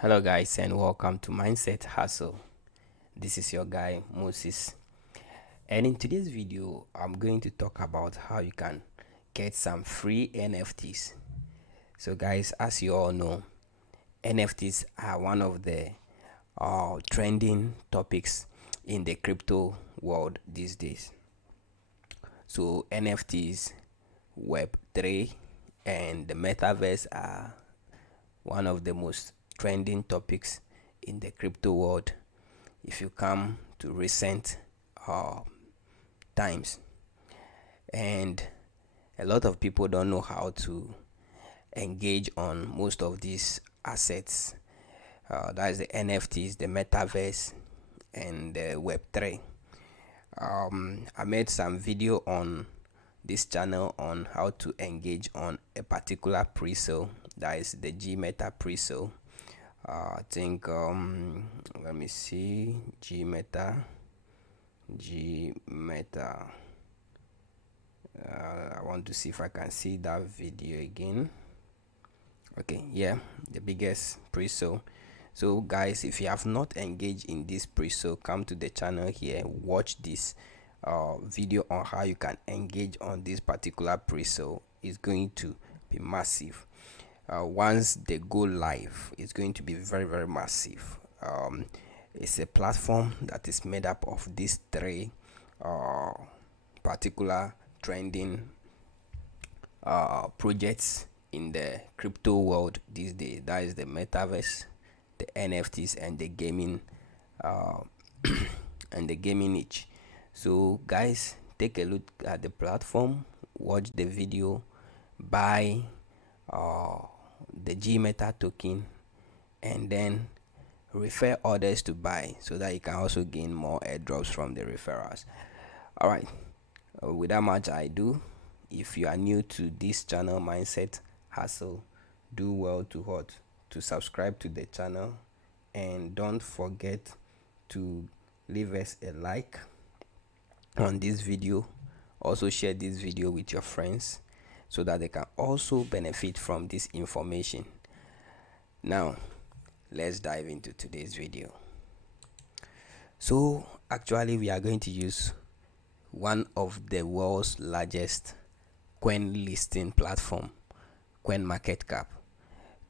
Hello, guys, and welcome to Mindset Hustle. This is your guy Moses, and in today's video, I'm going to talk about how you can get some free NFTs. So, guys, as you all know, NFTs are one of the trending topics in the crypto world these days. So, NFTs, Web3, and the metaverse are one of the most trending topics in the crypto world if you come to recent uh, times. And a lot of people don't know how to engage on most of these assets. That is the NFTs, the metaverse, and the Web3. I made some video on this channel on how to engage on a particular pre-sale, that is the G Meta pre-sale. I think let me see, G Meta. I want to see if I can see that video again. Okay, yeah, the biggest pre-sale. So guys, if you have not engaged in this pre-sale, come to the channel here, watch this video on how you can engage on this particular pre-sale. It's going to be massive. Once they go live, it's going to be very, very massive. It's a platform that is made up of these three particular trending projects in the crypto world these days. That is the metaverse, the NFTs, and the gaming uh, and the gaming niche. So guys, take a look at the platform, watch the video, buy uh, the G Meta token, and then refer others to buy so that you can also gain more airdrops from the referrals. All right, without much ado, if you are new to this channel, Mindset Hustle, do well to subscribe to the channel, and don't forget to leave us a like on this video. Also share this video with your friends so that they can also benefit from this information. Now let's dive into today's video. So actually we are going to use one of the world's largest coin listing platform, COINMARKCAP,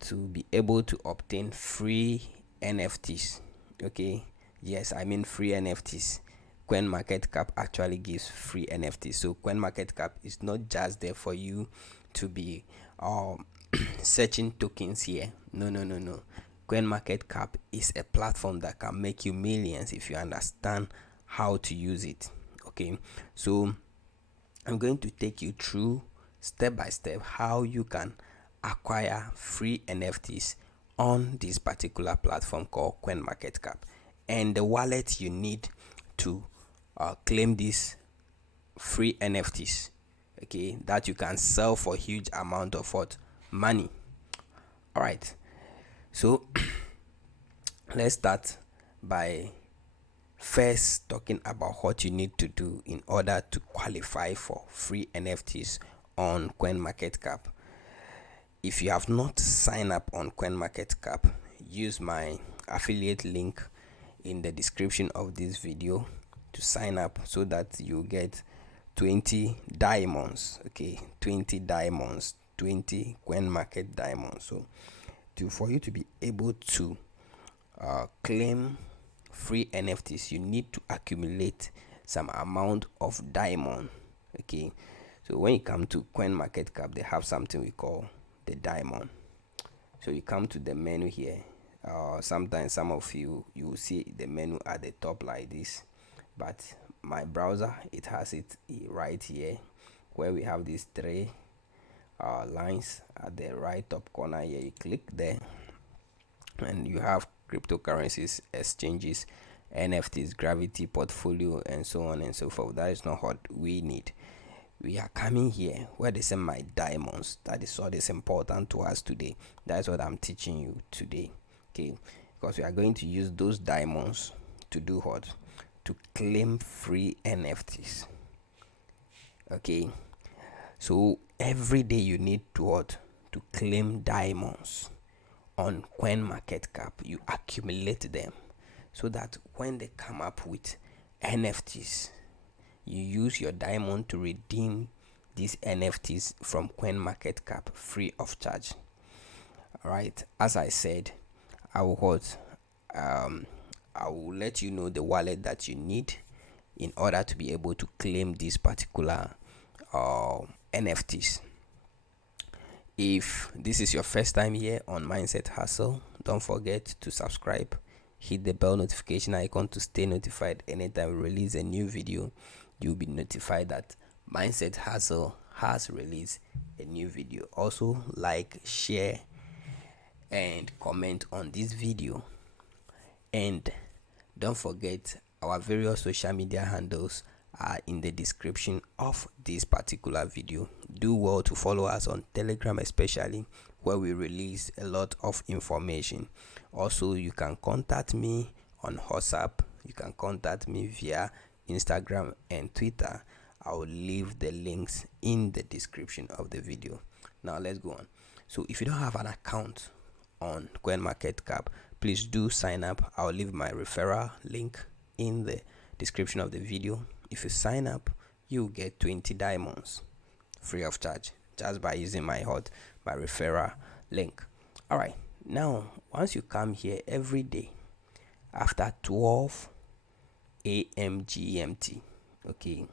to be able to obtain free NFTs. Okay, yes, I mean free NFTs. COINMARKETCAP actually gives free NFTs. So COINMARKETCAP is not just there for you to be searching tokens here. No. COINMARKETCAP is a platform that can make you millions if you understand how to use it. Okay, so I'm going to take you through step by step how you can acquire free NFTs on this particular platform called COINMARKETCAP, and the wallet you need to claim these free NFTs, okay, that you can sell for huge amount of money. All right, so let's start by first talking about what you need to do in order to qualify for free NFTs on COINMARKETCAP. If you have not signed up on COINMARKETCAP, use my affiliate link in the description of this video to sign up so that you get 20 diamonds. Okay, 20 diamonds, 20 COINMARKET diamonds. So for you to be able to claim free NFTs, you need to accumulate some amount of diamond. Okay, so when you come to COINMARKETCAP, they have something we call the diamond. So you come to the menu here. Sometimes some of you will see the menu at the top like this, but my browser, it has it right here where we have these three lines at the right top corner here. You click there and you have cryptocurrencies, exchanges, NFTs, gravity, portfolio, and so on and so forth. That is not what we need. We are coming here where they say my diamonds. That is what is important to us today. That is what I'm teaching you today. Okay, because we are going to use those diamonds to do what? To claim free NFTs. Okay, so every day you need to what? To claim diamonds on CoinMarketCap, you accumulate them so that when they come up with NFTs, you use your diamond to redeem these NFTs from CoinMarketCap free of charge. Alright, as I said, I will hold I will let you know the wallet that you need in order to be able to claim this particular NFTs. If this is your first time here on Mindset Hustle, don't forget to subscribe, hit the bell notification icon to stay notified anytime we release a new video. You'll be notified that Mindset Hustle has released a new video. Also, like, share, and comment on this video. And don't forget, our various social media handles are in the description of this particular video. Do well to follow us on Telegram, especially, where we release a lot of information. Also, you can contact me on WhatsApp. You can contact me via Instagram and Twitter. I will leave the links in the description of the video. Now let's go on. So if you don't have an account on CoinMarketCap, please do sign up. I'll leave my referral link in the description of the video. If you sign up, you get 20 diamonds free of charge just by using my referral link. All right, now once you come here every day after 12 a.m. GMT, okay,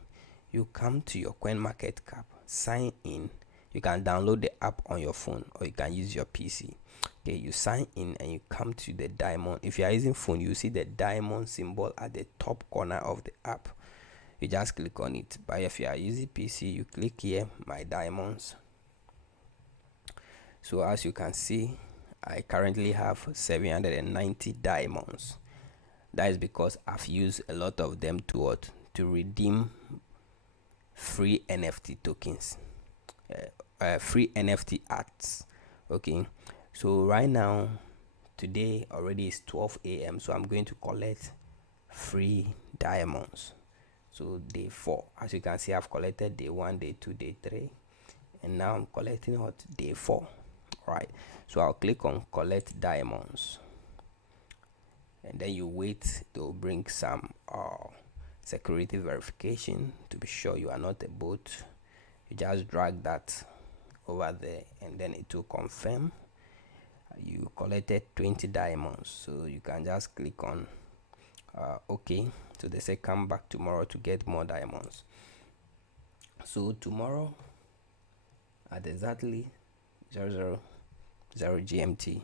you come to your CoinMarketCap, sign in. You can download the app on your phone or you can use your PC. Okay, you sign in and you come to the diamond. If you are using phone, you see the diamond symbol at the top corner of the app. You just click on it. But if you are using PC, you click here, my diamonds. So as you can see, I currently have 790 diamonds. That is because I've used a lot of them to redeem free NFT tokens, free NFT arts. Okay, so right now, today already is 12 a.m. so I'm going to collect free diamonds. So day 4, as you can see, I've collected day 1, day 2, day 3, and now I'm collecting day 4. All right, so I'll click on collect diamonds, and then you wait. They'll bring some security verification to be sure you are not a bot. You just drag that over there and then it will confirm you collected 20 diamonds. So you can just click on okay. So they say come back tomorrow to get more diamonds. So tomorrow at exactly 000 GMT,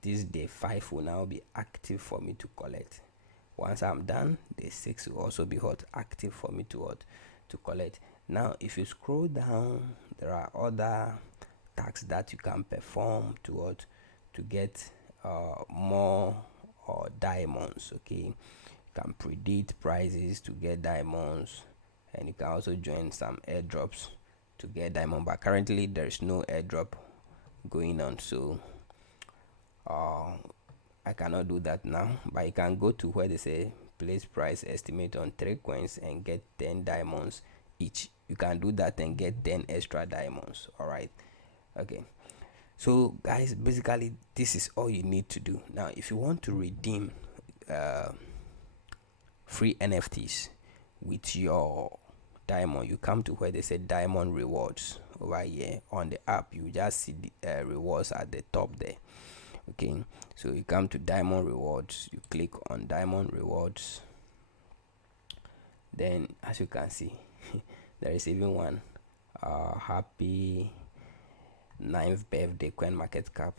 this day 5 will now be active for me to collect. Once I'm done, day 6 will also be active for me to collect. Now if you scroll down, there are other tasks that you can perform to get more diamonds. Okay, you can predict prices to get diamonds, and you can also join some airdrops to get diamond. But currently there is no airdrop going on, so I cannot do that now. But you can go to where they say place price estimate on 3 coins and get 10 diamonds each. You can do that and get 10 extra diamonds. All right, okay. So guys, basically this is all you need to do. Now if you want to redeem free NFTs with your diamond, you come to where they say diamond rewards over here on the app. You just see the rewards at the top there. Okay, so you come to diamond rewards, you click on diamond rewards. Then as you can see, there is even one happy 9th birthday CoinMarketCap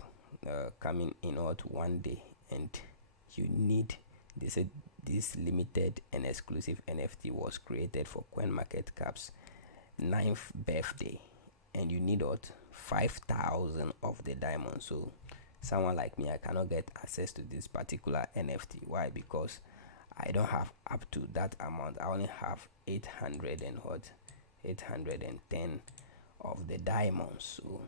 coming in one day, and you need, they said this limited and exclusive NFT was created for CoinMarketCap's 9th birthday, and you need 5,000 of the diamonds. So someone like me, I cannot get access to this particular NFT. Why? Because I don't have up to that amount. I only have 810 of the diamonds, so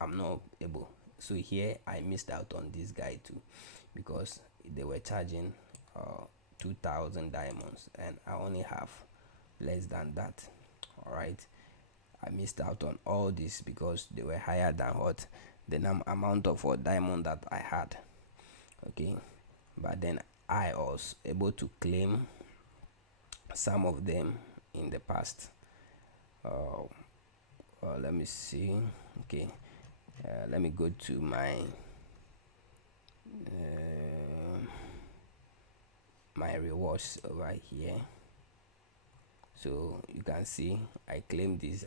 I'm not able. So here I missed out on this guy too, because they were charging 2,000 diamonds and I only have less than that. All right, I missed out on all this because they were higher than the amount of diamond that I had. Okay, but then I was able to claim some of them in the past. Let me see. Okay, let me go to my rewards over here. So you can see I claim this,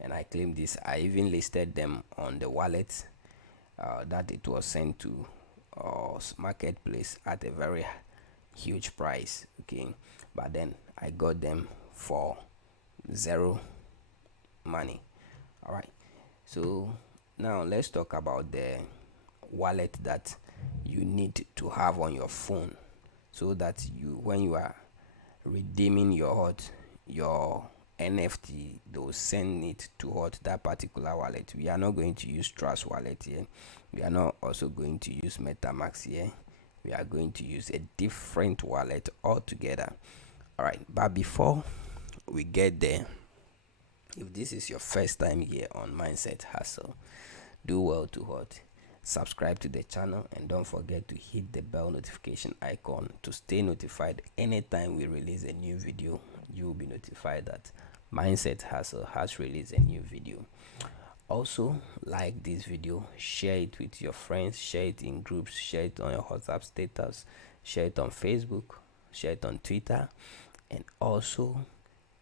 and I claim this. I even listed them on the wallet that it was sent to marketplace at a very huge price. Okay, but then I got them for zero money. All right, so now let's talk about the wallet that you need to have on your phone, so that when you are redeeming your NFT, they'll send it to that particular wallet. We are not going to use Trust Wallet here. We are not also going to use MetaMask here. We are going to use a different wallet altogether. All right, but before we get there, if this is your first time here on Mindset Hustle, do well to subscribe to the channel, and don't forget to hit the bell notification icon to stay notified anytime we release a new video. You will be notified that Mindset Hustle has released a new video. Also, like this video, share it with your friends, share it in groups, share it on your WhatsApp status, share it on Facebook, share it on Twitter, and also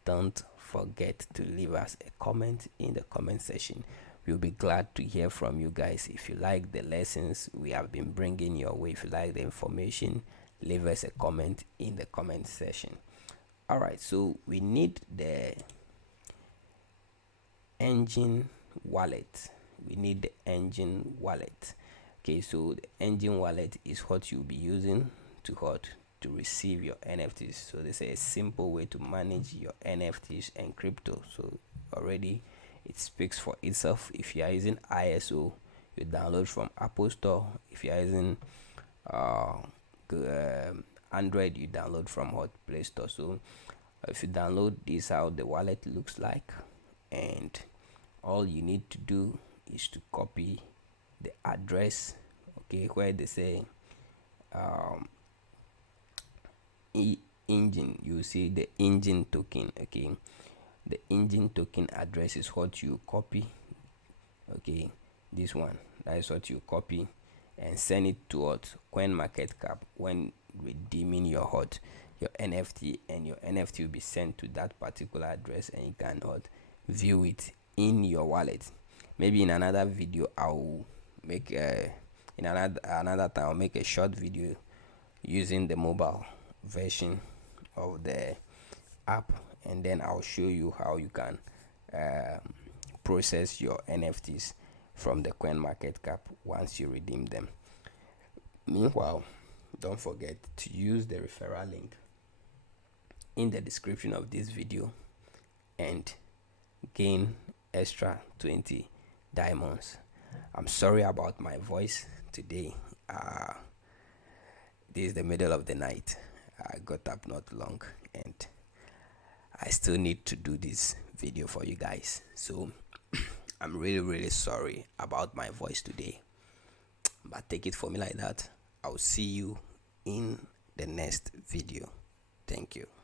don't forget to leave us a comment in the comment section. We'll be glad to hear from you guys. If you like the lessons we have been bringing your way, if you like the information, leave us a comment in the comment section. All right, so we need the engine wallet. Okay, so the engine wallet is what you'll be using to receive your NFTs. So this is a simple way to manage your NFTs and crypto. So already it speaks for itself. If you are using ISO, you download from Apple Store. If you are using Android, you download from Play Store. So if you download this, how the wallet looks like, and all you need to do is to copy the address, okay, where they say engine. You see the engine token. Okay, the engine token address is what you copy. Okay, this one, that is what you copy and send it to COINMARKCAP when redeeming your NFT, and your NFT will be sent to that particular address, and you can view it in your wallet. Maybe in another video I'll make in another time I'll make a short video using the mobile version of the app, and then I'll show you how you can process your NFTs from the COINMARKCAP once you redeem them. Meanwhile, don't forget to use the referral link in the description of this video and gain extra 20 diamonds. I'm sorry about my voice today. This is the middle of the night. I got up not long, and I still need to do this video for you guys. So I'm really sorry about my voice today, but take it for me like that. I'll see you in the next video. Thank you.